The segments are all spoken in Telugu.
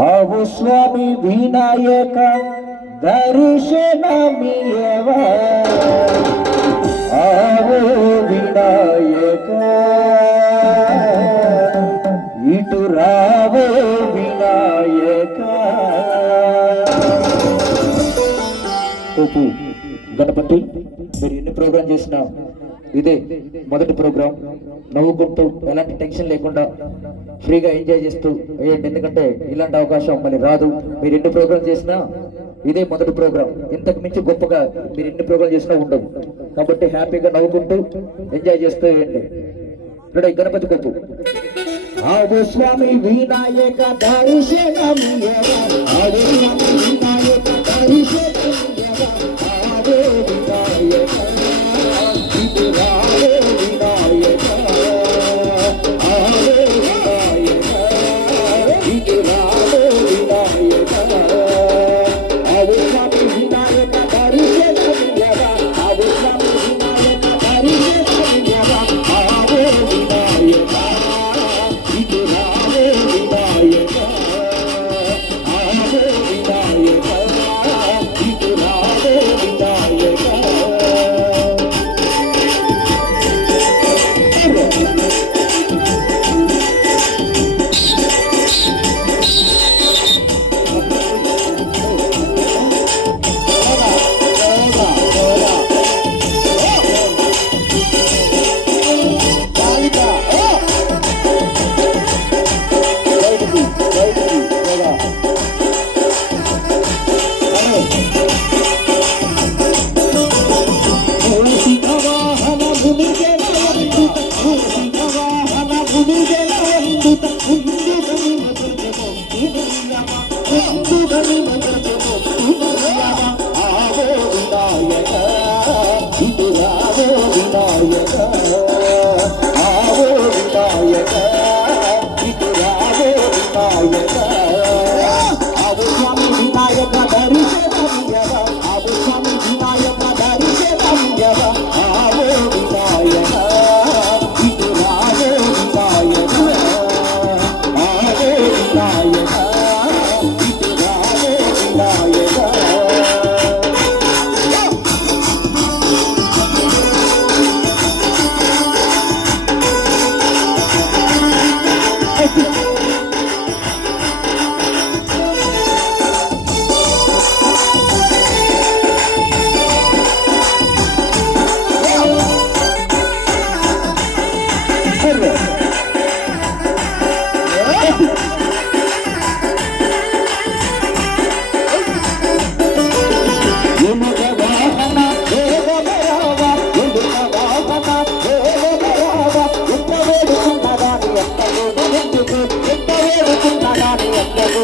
ఆవు స్వామి వినాయక దర్శనమియవ ఆవు వినాయక ఇటు రావో వినాయక. గణపతి మీరు ఎన్ని ప్రోగ్రాం చేసినా ఇదే మొదటి ప్రోగ్రాం. నవ్వుకుంటూ ఎలాంటి టెన్షన్ లేకుండా ఫ్రీగా ఎంజాయ్ చేస్తూ వేయండి. ఎందుకంటే ఇలాంటి అవకాశం మళ్ళీ రాదు. మీరు ఎన్ని ప్రోగ్రాం చేసినా ఇదే మొదటి ప్రోగ్రాం. ఇంతకు మించి గొప్పగా మీరు ఎన్ని ప్రోగ్రాం చేసినా ఉండవు. కాబట్టి హ్యాపీగా నవ్వుకుంటూ ఎంజాయ్ చేస్తూ వేయండి. గణపతి కొప్పు. ఆవు స్వామి వినాయక దర్శనమియవ ఆవు స్వామి వినాయక దర్శనమియవ ఆవు వినాయక ఇటు రావో వినాయక ఆవు వినాయక ఇటు రావో వినాయక ఆవు స్వామి వినాయక దర్శనమియవ ఆవు స్వామి వినాయక దర్శనమియవ ఆవు వినాయక ఇటు రావో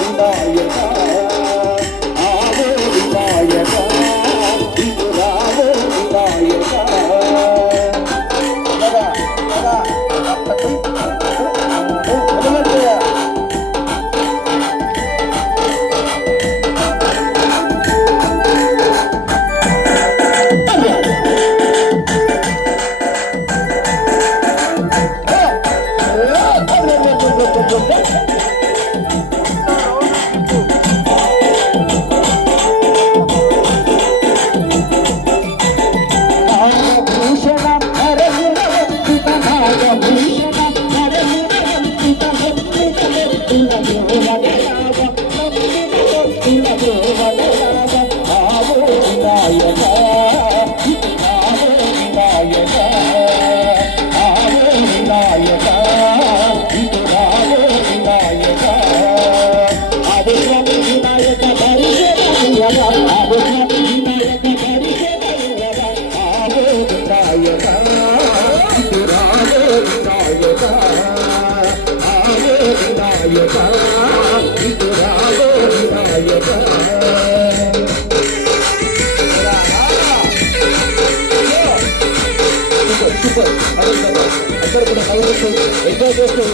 వినాయక ఆవు వినాయక ఇటు రావో వినాయక. సూపర్ అందరూ కూడా నవ్వుతూ ఎంజాయ్ చేస్తూ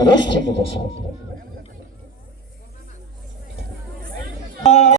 Хорош, чем это